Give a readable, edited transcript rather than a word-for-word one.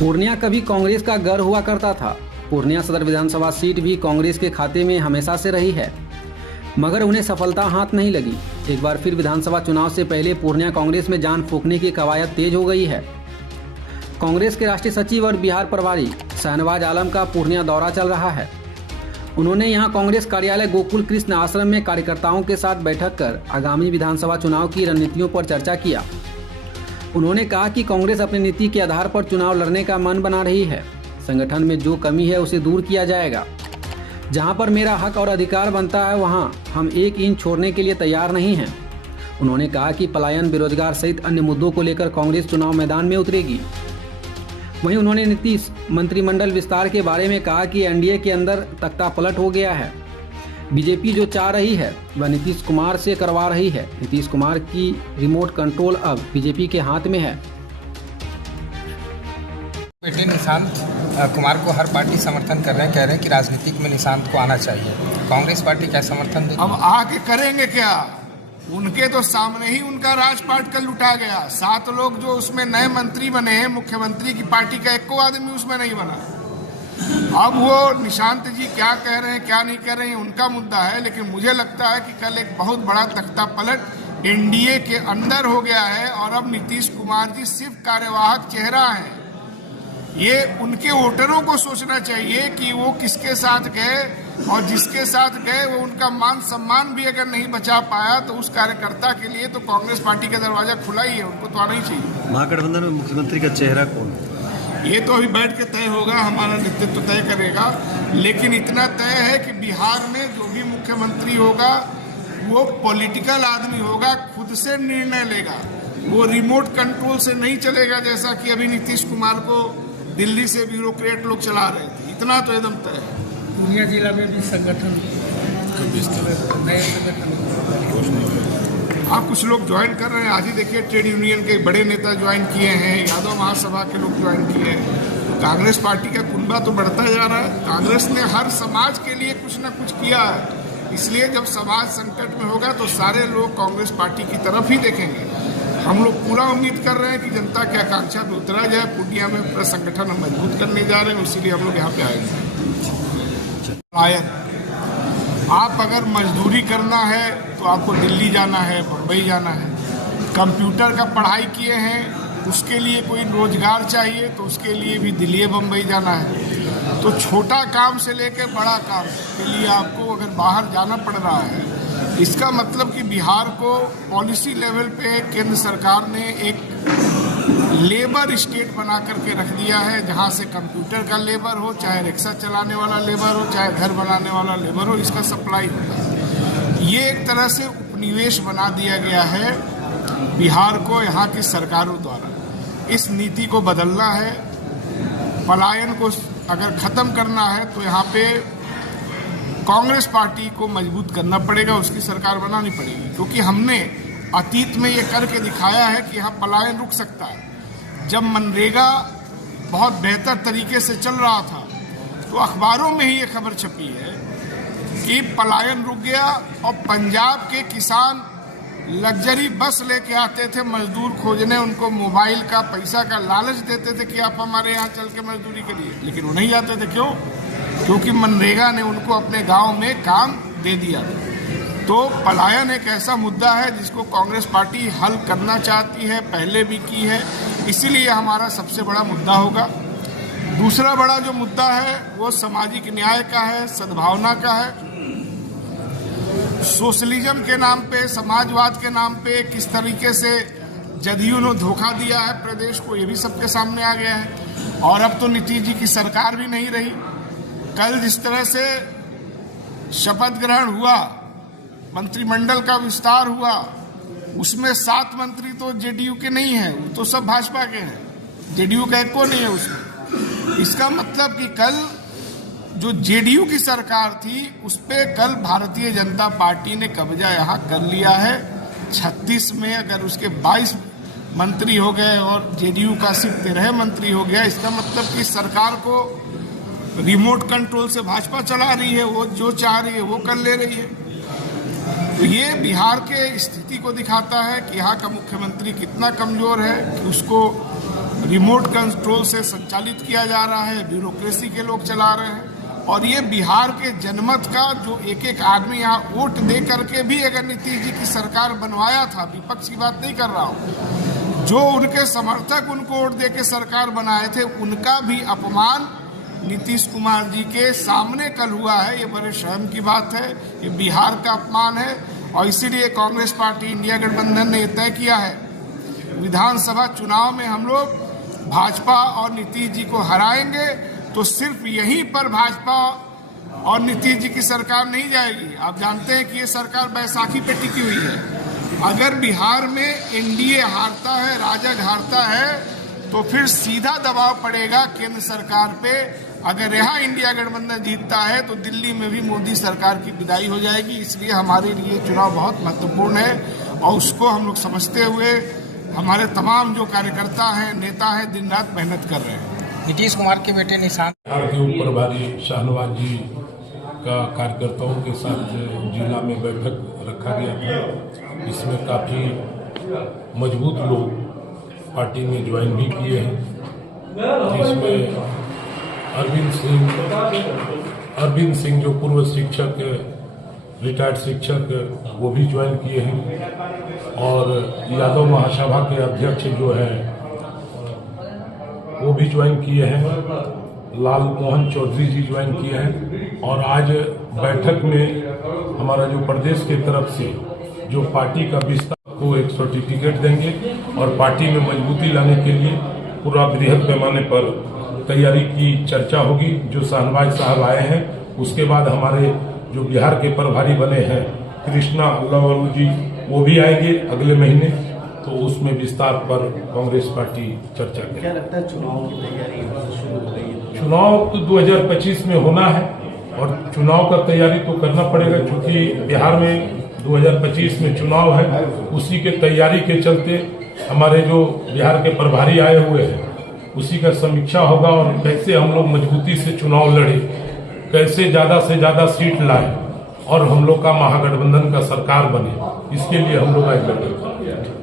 पूर्णिया कभी कांग्रेस का गढ़ हुआ करता था। पूर्णिया सदर विधानसभा सीट भी कांग्रेस के खाते में हमेशा से रही है, मगर उन्हें सफलता हाथ नहीं लगी। एक बार फिर विधानसभा चुनाव से पहले पूर्णिया कांग्रेस में जान फूंकने की कवायद तेज हो गई है। कांग्रेस के राष्ट्रीय सचिव और बिहार प्रभारी शाहनवाज आलम का पूर्णिया दौरा चल रहा है। उन्होंने यहां कांग्रेस कार्यालय गोकुल कृष्ण आश्रम में कार्यकर्ताओं के साथ बैठक कर आगामी विधानसभा चुनाव की रणनीतियों पर चर्चा किया। उन्होंने कहा कि कांग्रेस अपनी नीति के आधार पर चुनाव लड़ने का मन बना रही है। संगठन में जो कमी है उसे दूर किया जाएगा। जहां पर मेरा हक और अधिकार बनता है वहां हम एक इंच छोड़ने के लिए तैयार नहीं हैं। उन्होंने कहा कि पलायन, बेरोजगार सहित अन्य मुद्दों को लेकर कांग्रेस चुनाव मैदान में उतरेगी। वहीं उन्होंने नीतीश मंत्रिमंडल विस्तार के बारे में कहा कि एनडीए के अंदर तख्ता पलट हो गया है। बीजेपी जो चाह रही है वह नीतीश कुमार से करवा रही है। नीतीश कुमार की रिमोट कंट्रोल अब बीजेपी के हाथ में है। बेटे निशांत कुमार को हर पार्टी समर्थन कर रहे हैं, कह रहे हैं कि राजनीतिक में निशांत को आना चाहिए। कांग्रेस पार्टी क्या समर्थन देगी? अब आके करेंगे क्या? उनके तो सामने ही उनका राजपाट कल लुटा गया। 7 लोग जो उसमें नए मंत्री बने हैं, मुख्यमंत्री की पार्टी का एको आदमी उसमें नहीं बना। अब वो निशांत जी क्या कह रहे हैं, क्या नहीं कह रहे हैं, उनका मुद्दा है। लेकिन मुझे लगता है कि कल एक बहुत बड़ा तख्ता पलट एनडीए के अंदर हो गया है और अब नीतीश कुमार जी सिर्फ कार्यवाहक चेहरा हैं। ये उनके वोटरों को सोचना चाहिए कि वो किसके साथ गए, और जिसके साथ गए वो उनका मान सम्मान भी अगर नहीं बचा पाया तो उस कार्यकर्ता के लिए तो कांग्रेस पार्टी का दरवाजा खुला ही है, उनको तो आना ही चाहिए। महागठबंधन में मुख्यमंत्री का चेहरा कौन है? ये तो अभी बैठ के तय होगा, हमारा नेतृत्व तय करेगा। लेकिन इतना तय है कि बिहार में जो भी मुख्यमंत्री होगा वो पॉलिटिकल आदमी होगा, खुद से निर्णय लेगा, वो रिमोट कंट्रोल से नहीं चलेगा जैसा कि अभी नीतीश कुमार को दिल्ली से ब्यूरोक्रेट लोग चला रहे थे। इतना तो एकदम तय है। पूर्णिया जिला में भी संगठन नए संगठन आप कुछ लोग ज्वाइन कर रहे हैं। आज ही देखिए ट्रेड यूनियन के बड़े नेता ज्वाइन किए हैं, यादव महासभा के लोग ज्वाइन किए हैं। कांग्रेस पार्टी का कुनबा तो बढ़ता जा रहा है। कांग्रेस ने हर समाज के लिए कुछ न कुछ किया है, इसलिए जब समाज संकट में होगा तो सारे लोग कांग्रेस पार्टी की तरफ ही देखेंगे। हम लोग पूरा उम्मीद कर रहे हैं कि जनता की आकांक्षा पे उतरा जाए। पूर्णिया में पूरा संगठन हम मजबूत करने जा रहे हैं, इसीलिए हम लोग यहाँ पे आए हैं। आप अगर मजदूरी करना है तो आपको दिल्ली जाना है, मुंबई जाना है। कंप्यूटर का पढ़ाई किए हैं, उसके लिए कोई रोजगार चाहिए तो उसके लिए भी दिल्ली बम्बई जाना है। तो छोटा काम से लेकर बड़ा काम के लिए आपको अगर बाहर जाना पड़ रहा है, इसका मतलब कि बिहार को पॉलिसी लेवल पे केंद्र सरकार ने एक लेबर स्टेट बना करके रख दिया है, जहां से कंप्यूटर का लेबर हो, चाहे रिक्शा चलाने वाला लेबर हो, चाहे घर बनाने वाला लेबर हो, इसका सप्लाई होता है। ये एक तरह से उपनिवेश बना दिया गया है बिहार को यहाँ की सरकारों द्वारा। इस नीति को बदलना है, पलायन को अगर खत्म करना है तो यहाँ पे कांग्रेस पार्टी को मजबूत करना पड़ेगा, उसकी सरकार बनानी पड़ेगी। क्योंकि हमने अतीत में ये करके दिखाया है कि यहाँ पलायन रुक सकता है। जब मनरेगा बहुत बेहतर तरीके से चल रहा था तो अखबारों में ही ये खबर छपी है कि पलायन रुक गया और पंजाब के किसान लग्जरी बस लेके आते थे मजदूर खोजने, उनको मोबाइल का पैसा का लालच देते थे कि आप हमारे यहाँ चल के मजदूरी करिए, लेकिन वो नहीं जाते थे। क्यों? क्योंकि मनरेगा ने उनको अपने गांव में काम दे दिया था। तो पलायन एक ऐसा मुद्दा है जिसको कांग्रेस पार्टी हल करना चाहती है, पहले भी की है, इसीलिए हमारा सबसे बड़ा मुद्दा होगा। दूसरा बड़ा जो मुद्दा है वो सामाजिक न्याय का है, सद्भावना का है। सोशलिज्म के नाम पे, समाजवाद के नाम पे किस तरीके से जदयू ने धोखा दिया है प्रदेश को, ये भी सबके सामने आ गया है। और अब तो नीतीश जी की सरकार भी नहीं रही। कल जिस तरह से शपथ ग्रहण हुआ, मंत्रिमंडल का विस्तार हुआ, उसमें 7 मंत्री तो जेडीयू के नहीं हैं, वो तो सब भाजपा के हैं। जेडीयू का एक को नहीं है उसमें। इसका मतलब कि कल जो जेडीयू की सरकार थी उस पे कल भारतीय जनता पार्टी ने कब्जा यहाँ कर लिया है। 36 में अगर उसके 22 मंत्री हो गए और जेडीयू का सिर्फ 13 मंत्री हो गया, इसका मतलब कि सरकार को रिमोट कंट्रोल से भाजपा चला रही है, वो जो चाह रही है वो कर ले रही है। तो ये बिहार के स्थिति को दिखाता है कि यहाँ का मुख्यमंत्री कितना कमजोर है कि उसको रिमोट कंट्रोल से संचालित किया जा रहा है, ब्यूरोक्रेसी के लोग चला रहे हैं। और ये बिहार के जनमत का जो एक एक आदमी यहाँ वोट दे करके भी अगर नीतीश जी की सरकार बनवाया था, विपक्ष की बात नहीं कर रहा हूँ, जो उनके समर्थक उनको वोट दे के सरकार बनाए थे, उनका भी अपमान नीतीश कुमार जी के सामने कल हुआ है। ये बड़े शर्म की बात है, ये बिहार का अपमान है। और इसीलिए कांग्रेस पार्टी इंडिया गठबंधन ने तय किया है विधानसभा चुनाव में हम लोग भाजपा और नीतीश जी को हराएंगे, तो सिर्फ यहीं पर भाजपा और नीतीश जी की सरकार नहीं जाएगी। आप जानते हैं कि ये सरकार बैसाखी पे टिकी हुई है। अगर बिहार में एनडीए हारता है, राजग हारता है, तो फिर सीधा दबाव पड़ेगा केंद्र सरकार पे। अगर यहाँ इंडिया गठबंधन जीतता है तो दिल्ली में भी मोदी सरकार की विदाई हो जाएगी। इसलिए हमारे लिए चुनाव बहुत महत्वपूर्ण है और उसको हम लोग समझते हुए हमारे तमाम जो कार्यकर्ता हैं, नेता हैं, दिन रात मेहनत कर रहे हैं। नीतीश कुमार के बेटे निशांत बिहार के उप प्रभारी शाहनवाज जी का कार्यकर्ताओं के साथ जिला में बैठक रखा गया था। इसमें काफ़ी मजबूत लोग पार्टी में ज्वाइन भी किए हैं, जिसमें अरविंद सिंह जो पूर्व शिक्षक, रिटायर्ड शिक्षक, वो भी ज्वाइन किए हैं। और यादव महासभा के अध्यक्ष जो है वो भी ज्वाइन किए हैं। लाल मोहन चौधरी जी ज्वाइन किए हैं। और आज बैठक में हमारा जो प्रदेश की तरफ से जो पार्टी का विस्तार को एक सर्टिफिकेट देंगे और पार्टी में मजबूती लाने के लिए पूरा बृहद पैमाने पर तैयारी की चर्चा होगी। जो शाहनवाज साहब आए हैं, उसके बाद हमारे जो बिहार के प्रभारी बने हैं कृष्णा अल्लाह जी, वो भी आएंगे अगले महीने। तो उसमें विस्तार पर कांग्रेस पार्टी चर्चा करेगी। क्या लगता है चुनाव की तैयारी शुरू हो गई है? चुनाव तो 2025 में होना है और चुनाव का तैयारी तो करना पड़ेगा, क्योंकि बिहार में 2025 में चुनाव है। उसी के तैयारी के चलते हमारे जो बिहार के प्रभारी आए हुए हैं, उसी का समीक्षा होगा और कैसे हम लोग मजबूती से चुनाव लड़े, कैसे ज्यादा से ज्यादा सीट लाए और हम लोग का महागठबंधन का सरकार बने, इसके लिए हम लोग आज बैठे।